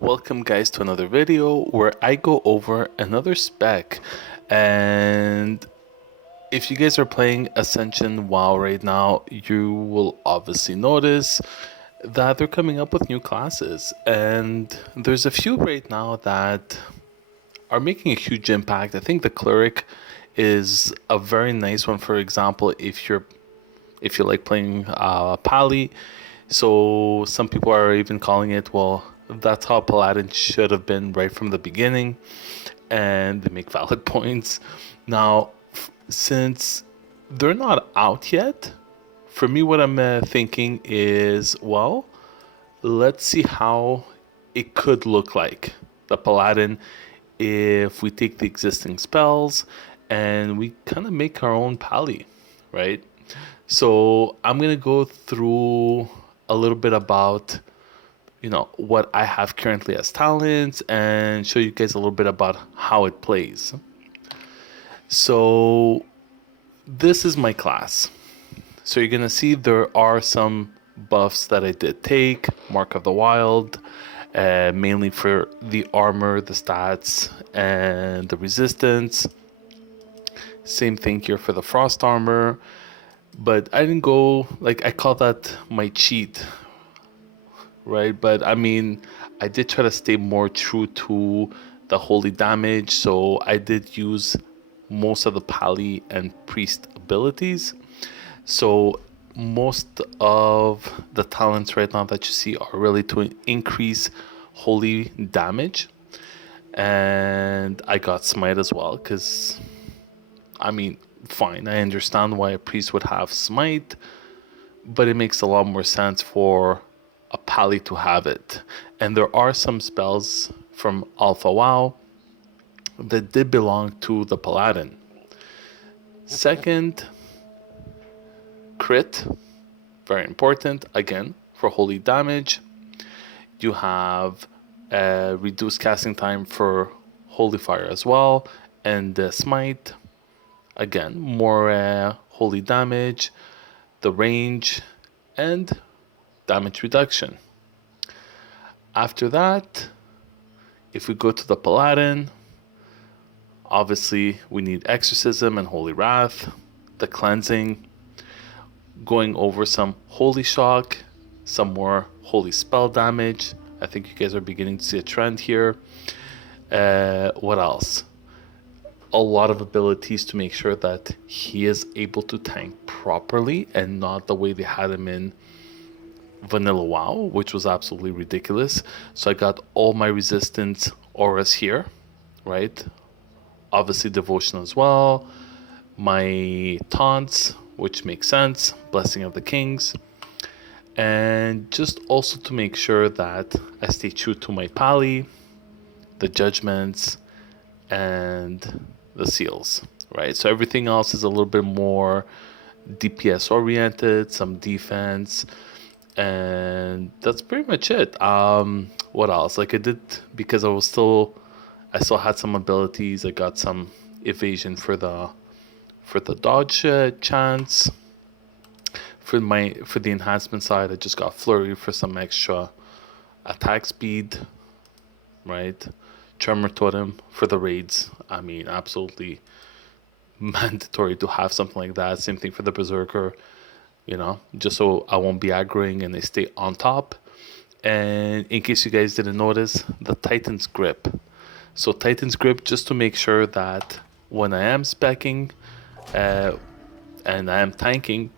Welcome guys to another video where I go over another spec. And if you guys are playing Ascension WoW right now, you will obviously notice that they're coming up with new classes, and there's a few right now that are making a huge impact. I think the cleric is a very nice one. For example, if you like playing Pali. So some people are even calling it, well, that's how Paladin should have been right from the beginning, and they make valid points. Now, since they're not out yet, for me, what I'm thinking is, well, let's see how it could look like the Paladin if we take the existing spells and we kind of make our own Pali, right? So I'm gonna go through a little bit about what I have currently as talents and show you guys a little bit about how it plays. So this is my class. So you're gonna see there are some buffs that I did take. Mark of the Wild, mainly for the armor, the stats, and the resistance. Same thing here for the frost armor. But I didn't go, like, I call that my cheat, right? But I mean, I did try to stay more true to the holy damage, so I did use most of the Pali and priest abilities. So most of the talents right now that you see are really to increase holy damage. And I got smite as well, because I mean, fine, I understand why a priest would have smite, but it makes a lot more sense for a Pali to have it. And there are some spells from Alpha WoW that did belong to the Paladin. Second, crit, very important, again, for holy damage. You have reduced casting time for holy fire as well, and smite. Again, more holy damage, the range, and damage reduction. After that, if we go to the Paladin, obviously we need Exorcism and Holy Wrath, the cleansing, going over some Holy Shock, some more holy spell damage. I think you guys are beginning to see a trend here. What else? A lot of abilities to make sure that he is able to tank properly and not the way they had him in vanilla WoW, which was absolutely ridiculous. So I got all my resistance auras here, right? Obviously devotion as well, my taunts, which makes sense, blessing of the kings, and just also to make sure that I stay true to my Pali, the judgments, and the seals, right? So everything else is a little bit more DPS oriented, some defense, and that's pretty much it. What else? Like I did, because I still had some abilities. I got some evasion for the dodge chance. For the enhancement side, I just got flurry for some extra attack speed, right? Tremor Totem for the raids. I mean, absolutely mandatory to have something like that. Same thing for the Berserker, just so I won't be aggroing and they stay on top. And in case you guys didn't notice, the Titan's Grip. So Titan's Grip, just to make sure that when I am specking and I am tanking,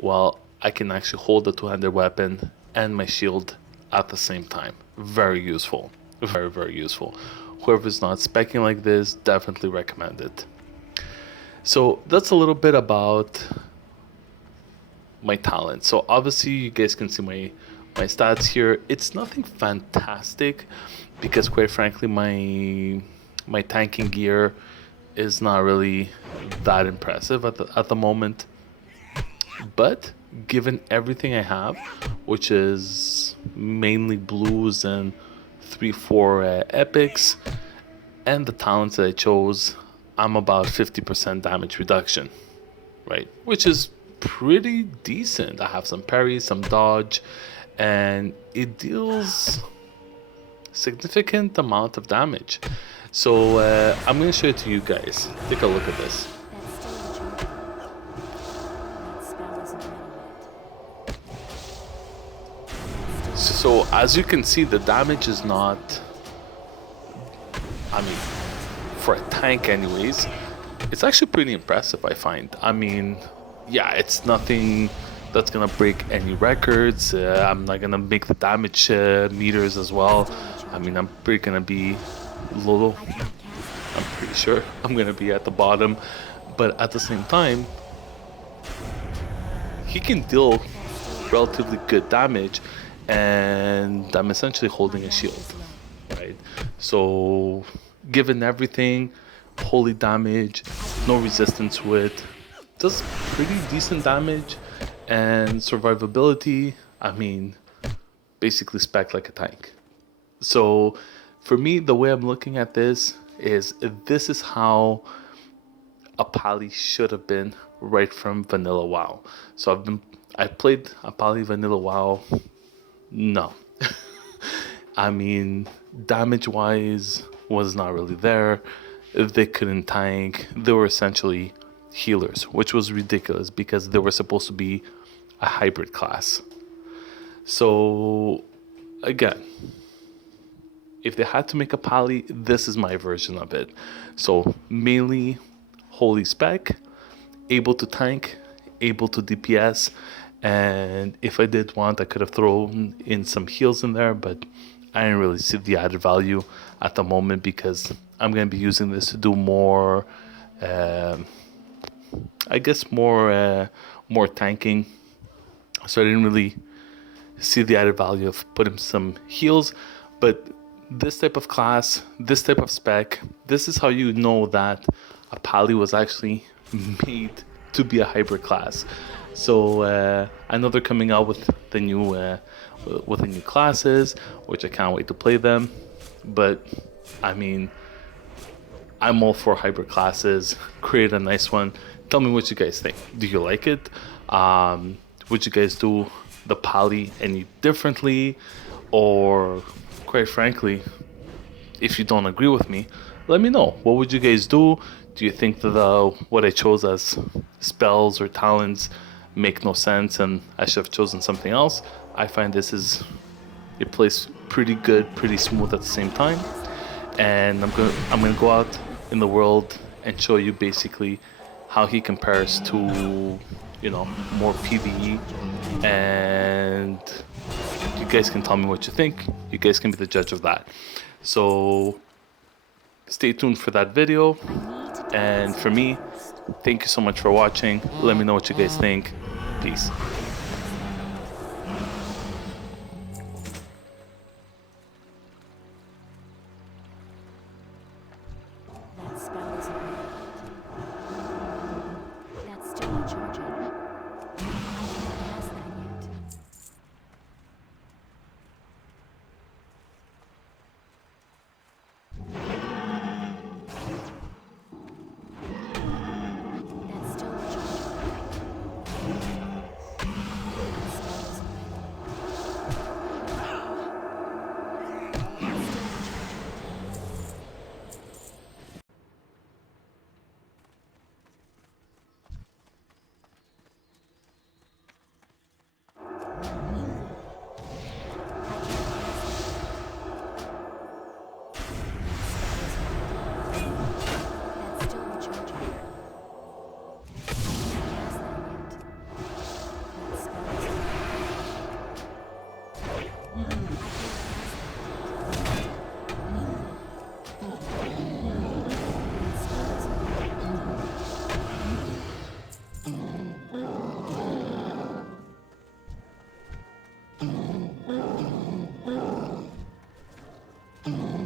well, I can actually hold the two-handed weapon and my shield at the same time. Very useful. Very, very useful. Whoever's not specking like this, definitely recommend it. So that's a little bit about my talent. So obviously you guys can see my stats here. It's nothing fantastic because quite frankly my tanking gear is not really that impressive at the moment. But given everything I have, which is mainly blues and 3-4 epics, and the talents that I chose, I'm about 50% damage reduction, right? Which is pretty decent. I have some parry, some dodge, and it deals significant amount of damage. So I'm going to show it to you guys. Take a look at this. So as you can see, the damage is not, I mean, for a tank anyways, it's actually pretty impressive, I find. I mean, yeah, it's nothing that's gonna break any records. I'm not gonna make the damage meters as well. I mean, I'm pretty gonna be low. I'm pretty sure I'm gonna be at the bottom, but at the same time, he can deal relatively good damage, and I'm essentially holding a shield, right? So given everything, holy damage, no resistance to it, does pretty decent damage, and survivability, I mean, basically spec like a tank. So for me, the way I'm looking at this is how a Pally should have been right from vanilla WoW. So I played a Pally vanilla WoW. No. I mean, damage wise was not really there. They couldn't tank. They were essentially healers, which was ridiculous because they were supposed to be a hybrid class. So again, if they had to make a Pally, this is my version of it. So mainly holy spec, able to tank, able to DPS, and if I did want, I could have thrown in some heals in there, but I didn't really see the added value at the moment because I'm going to be using this to do more, I guess more tanking. So I didn't really see the added value of putting some heals, but this type of class, this type of spec, this is how you know that a Pally was actually made to be a hybrid class. So I know they're coming out with the new classes, which I can't wait to play them. But I mean, I'm all for hybrid classes. Create a nice one. Tell me what you guys think. Do you like it? Would you guys do the Pally any differently? Or quite frankly, if you don't agree with me, let me know. What would you guys do? Do you think that what I chose as spells or talents make no sense and I should have chosen something else? I find it plays pretty good, pretty smooth at the same time. And I'm gonna go out in the world and show you basically how he compares to, more PvE, and you guys can tell me what you think. You guys can be the judge of that. So stay tuned for that video. And for me, thank you so much for watching. Let me know what you guys think. Peace. That spell isn't ready. That's still not charging. I can't cast that yet. That's still not charging. That spell isn't ready. Mm-hmm.